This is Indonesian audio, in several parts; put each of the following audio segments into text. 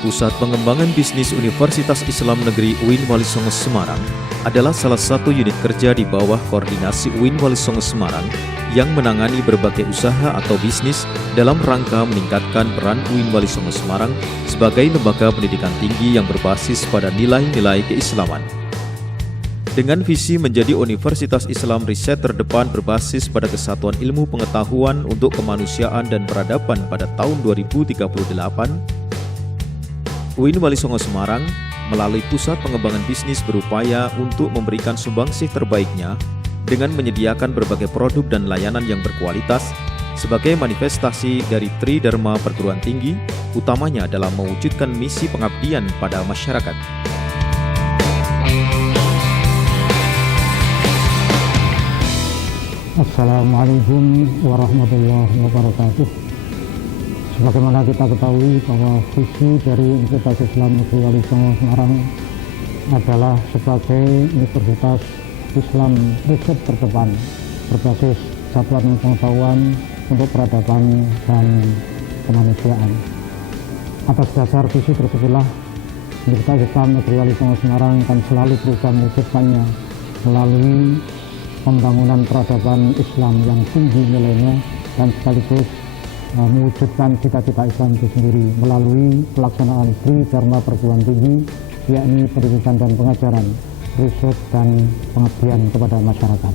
Pusat Pengembangan Bisnis Universitas Islam Negeri UIN Walisongo Semarang adalah salah satu unit kerja di bawah koordinasi UIN Walisongo Semarang yang menangani berbagai usaha atau bisnis dalam rangka meningkatkan peran UIN Walisongo Semarang sebagai lembaga pendidikan tinggi yang berbasis pada nilai-nilai keislaman. Dengan visi menjadi Universitas Islam riset terdepan berbasis pada kesatuan ilmu pengetahuan untuk kemanusiaan dan peradaban pada tahun 2038, UIN Walisongo Semarang melalui Pusat Pengembangan Bisnis berupaya untuk memberikan sumbangsih terbaiknya dengan menyediakan berbagai produk dan layanan yang berkualitas sebagai manifestasi dari Tridharma perguruan tinggi, utamanya dalam mewujudkan misi pengabdian pada masyarakat. Assalamualaikum warahmatullahi wabarakatuh. Sebagaimana kita ketahui bahwa visi dari Universitas Islam Negeri Walisongo Semarang adalah sebagai Universitas Islam riset terdepan berbasis satuan pengetahuan untuk peradaban dan kemanusiaan. Atas dasar visi tersebutlah Universitas Islam Negeri Walisongo Semarang akan selalu berusaha mewujudkannya melalui pembangunan peradaban Islam yang tinggi nilainya dan sekaligus mewujudkan cita-cita Islam itu sendiri melalui pelaksanaan Tridharma perguruan tinggi, yakni pendidikan dan pengajaran, riset dan pengabdian kepada masyarakat.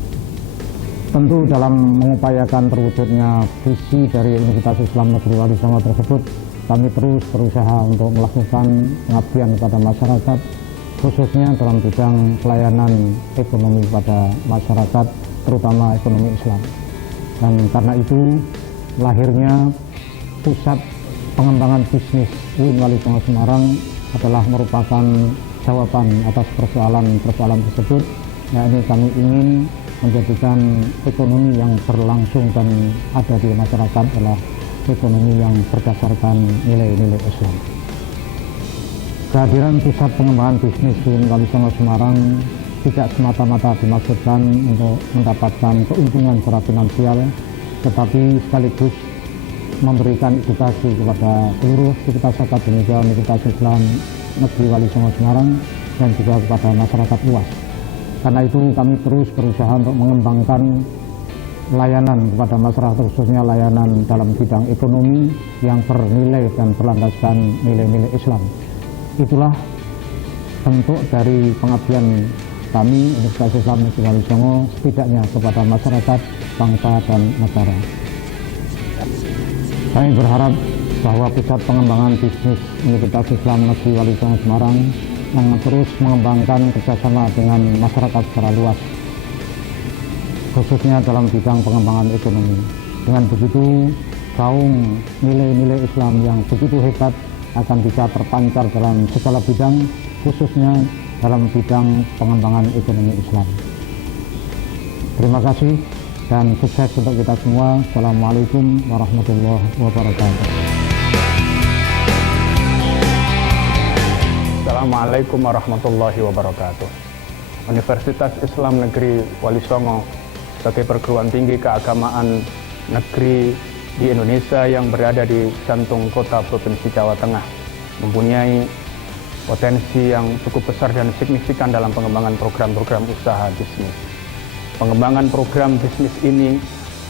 Tentu dalam mengupayakan terwujudnya visi dari Universitas Islam Negeri Walisongo tersebut, kami terus berusaha untuk melakukan pengabdian kepada masyarakat, khususnya dalam bidang pelayanan ekonomi pada masyarakat, terutama ekonomi Islam. Dan karena itu lahirnya Pusat Pengembangan Bisnis UIN Walisongo Semarang adalah merupakan jawaban atas persoalan-persoalan tersebut, yakni kami ingin menjadikan ekonomi yang berlangsung dan ada di masyarakat adalah ekonomi yang berdasarkan nilai-nilai Islam. Kehadiran Pusat Pengembangan Bisnis UIN Walisongo Semarang tidak semata-mata dimaksudkan untuk mendapatkan keuntungan secara finansial, tetapi sekaligus memberikan edukasi kepada seluruh sivitas akademika Universitas Islam Negeri Walisongo Semarang dan juga kepada masyarakat luas. Karena itu kami terus berusaha untuk mengembangkan layanan kepada masyarakat, khususnya layanan dalam bidang ekonomi yang bernilai dan berlandaskan nilai-nilai Islam. Itulah bentuk dari pengabdian kami Universitas Islam Negeri Walisongo setidaknya kepada masyarakat, bangsa dan negara. Kami berharap bahwa Pusat Pengembangan Bisnis Universitas Islam Negeri Walisongo Semarang yang terus mengembangkan kerjasama dengan masyarakat secara luas, khususnya dalam bidang pengembangan ekonomi. Dengan begitu, kaum nilai-nilai Islam yang begitu hebat akan bisa terpancar dalam segala bidang, khususnya dalam bidang pengembangan ekonomi Islam. Terima kasih dan sukses untuk kita semua. Assalamualaikum warahmatullahi wabarakatuh. Assalamualaikum warahmatullahi wabarakatuh. Universitas Islam Negeri Walisongo sebagai perguruan tinggi keagamaan negeri di Indonesia yang berada di jantung kota Provinsi Jawa Tengah mempunyai potensi yang cukup besar dan signifikan dalam pengembangan program-program usaha bisnis. Pengembangan program bisnis ini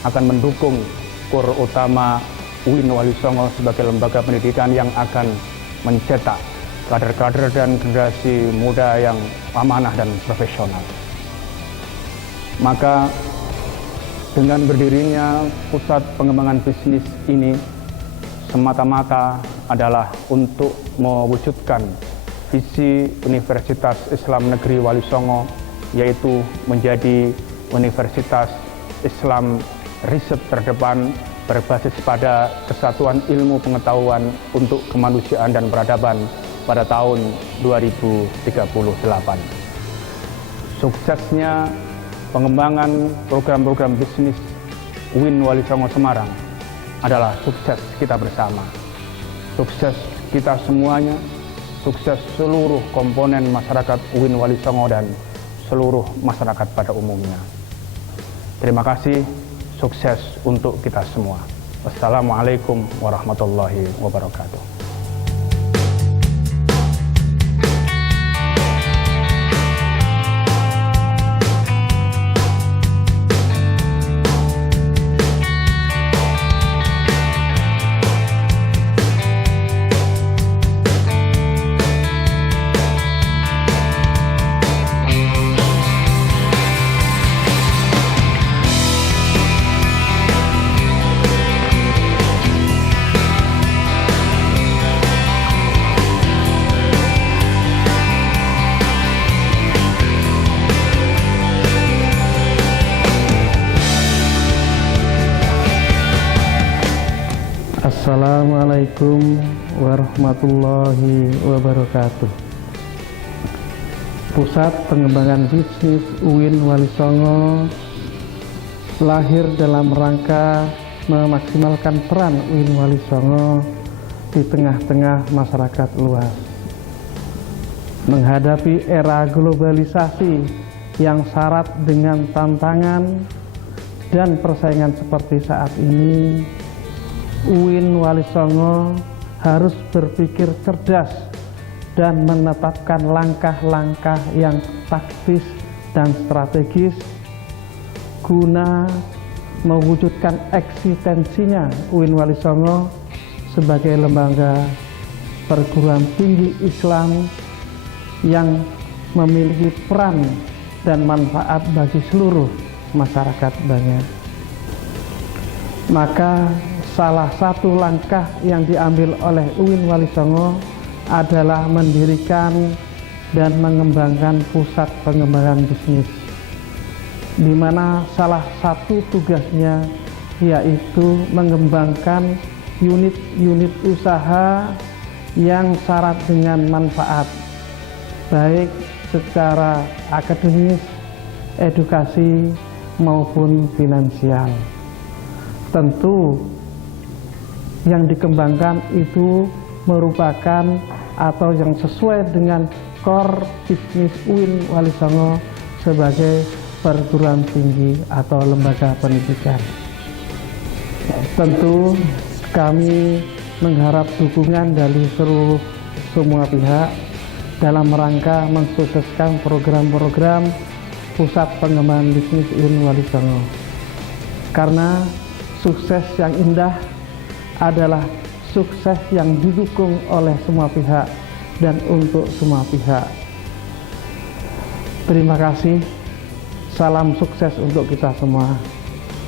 akan mendukung core utama UIN Walisongo sebagai lembaga pendidikan yang akan mencetak kader-kader dan generasi muda yang amanah dan profesional. Maka dengan berdirinya Pusat Pengembangan Bisnis ini semata-mata adalah untuk mewujudkan visi Universitas Islam Negeri Walisongo, yaitu menjadi Universitas Islam riset terdepan berbasis pada kesatuan ilmu pengetahuan untuk kemanusiaan dan peradaban pada tahun 2038. Suksesnya pengembangan program-program bisnis UIN Walisongo Semarang adalah sukses kita bersama, sukses kita semuanya, sukses seluruh komponen masyarakat UIN Walisongo dan seluruh masyarakat pada umumnya. Terima kasih, sukses untuk kita semua. Wassalamualaikum warahmatullahi wabarakatuh. Assalamualaikum warahmatullahi wabarakatuh. Pusat Pengembangan Bisnis UIN Walisongo lahir dalam rangka memaksimalkan peran UIN Walisongo di tengah-tengah masyarakat luas. Menghadapi era globalisasi yang syarat dengan tantangan dan persaingan seperti saat ini, UIN Walisongo harus berpikir cerdas dan menetapkan langkah-langkah yang taktis dan strategis guna mewujudkan eksistensinya UIN Walisongo sebagai lembaga perguruan tinggi Islam yang memiliki peran dan manfaat bagi seluruh masyarakat banyak. Maka salah satu langkah yang diambil oleh UIN Walisongo adalah mendirikan dan mengembangkan pusat pengembangan bisnis, di mana salah satu tugasnya yaitu mengembangkan unit-unit usaha yang syarat dengan manfaat, baik secara akademis, edukasi, maupun finansial. Tentu yang dikembangkan itu merupakan atau yang sesuai dengan core bisnis UIN Walisongo sebagai perguruan tinggi atau lembaga pendidikan. Tentu kami mengharap dukungan dari semua pihak dalam rangka mensukseskan program-program Pusat Pengembangan Bisnis UIN Walisongo. Karena sukses yang indah adalah sukses yang didukung oleh semua pihak dan untuk semua pihak. Terima kasih. Salam sukses untuk kita semua.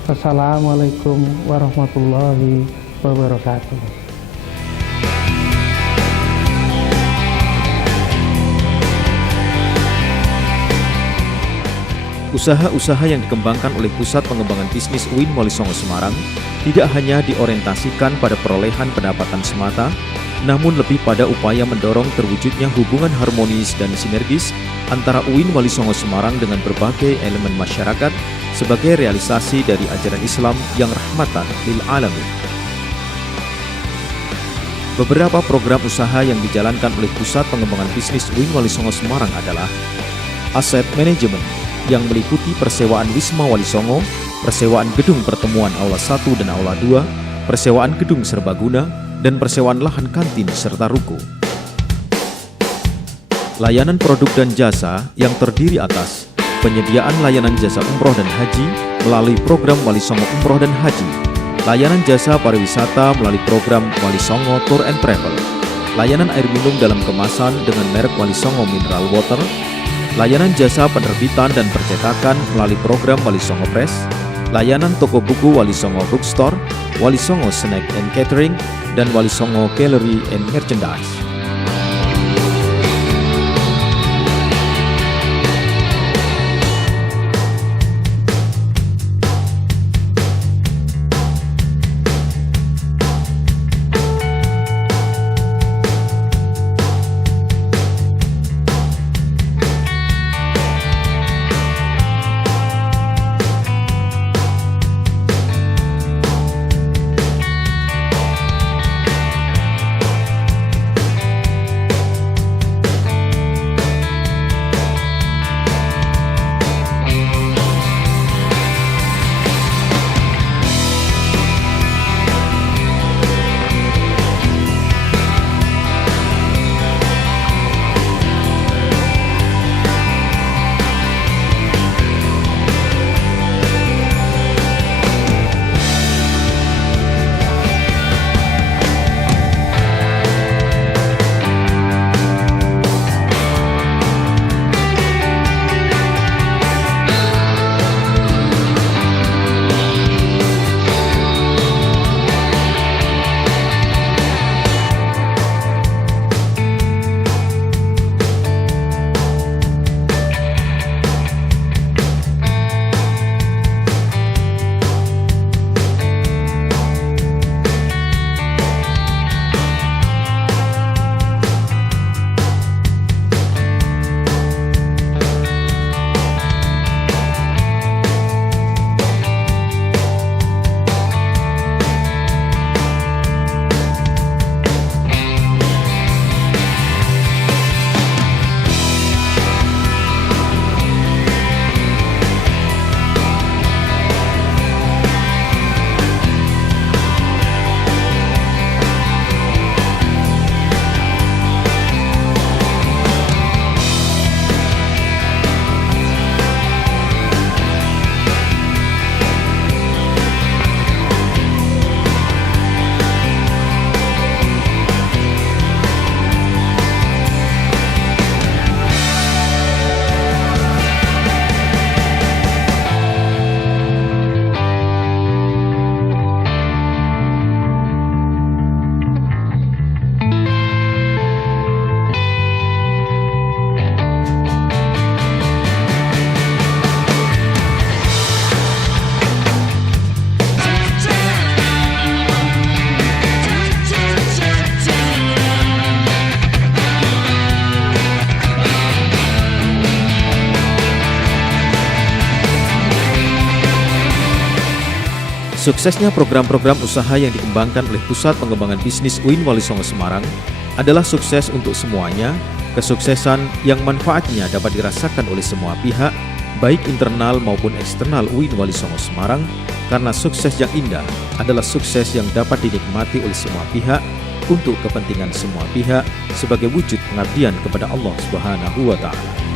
Assalamualaikum warahmatullahi wabarakatuh. Usaha-usaha yang dikembangkan oleh Pusat Pengembangan Bisnis UIN Walisongo Semarang tidak hanya diorientasikan pada perolehan pendapatan semata, namun lebih pada upaya mendorong terwujudnya hubungan harmonis dan sinergis antara UIN Walisongo Semarang dengan berbagai elemen masyarakat sebagai realisasi dari ajaran Islam yang rahmatan lil alamin. Beberapa program usaha yang dijalankan oleh Pusat Pengembangan Bisnis UIN Walisongo Semarang adalah Asset Management, yang meliputi persewaan Wisma Walisongo, persewaan gedung pertemuan Aula 1 dan Aula 2, persewaan gedung serbaguna, dan persewaan lahan kantin serta ruko. Layanan produk dan jasa yang terdiri atas penyediaan layanan jasa umroh dan haji melalui program Walisongo Umroh dan Haji, layanan jasa pariwisata melalui program Walisongo Tour and Travel, layanan air minum dalam kemasan dengan merek Walisongo Mineral Water, layanan jasa penerbitan dan percetakan melalui program Walisongo Press, layanan toko buku Walisongo Bookstore, Walisongo Snack and Catering, dan Walisongo Gallery and Merchandise. Suksesnya program-program usaha yang dikembangkan oleh Pusat Pengembangan Bisnis UIN Wali Songo Semarang adalah sukses untuk semuanya, kesuksesan yang manfaatnya dapat dirasakan oleh semua pihak, baik internal maupun eksternal UIN Wali Songo Semarang, karena sukses yang indah adalah sukses yang dapat dinikmati oleh semua pihak untuk kepentingan semua pihak sebagai wujud pengabdian kepada Allah Subhanahu wa Ta'ala.